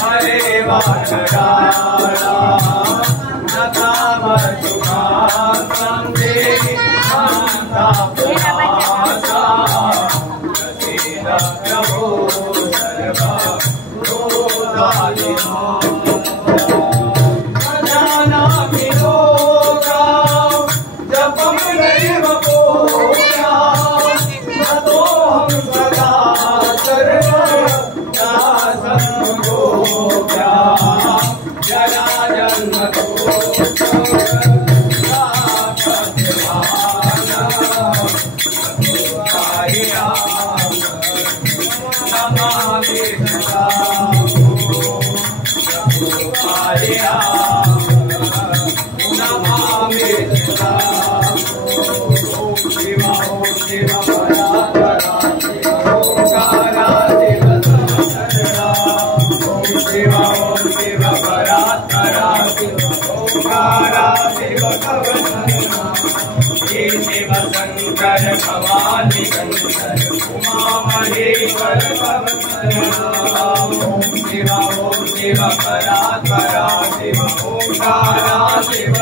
हरे वाचराला नतामतुका संदे अंतापुरासा प्रसीद प्रभो सर्वा भूतादिनो अजानामि लोका जपं नैव पूजा ततोऽहं सदा सर्वदा संभोग्या जरा जन्मतो शंकर भवानी शंकर उमा महेश्वर ओम शिव परात्परा शिव ओंकारा शिव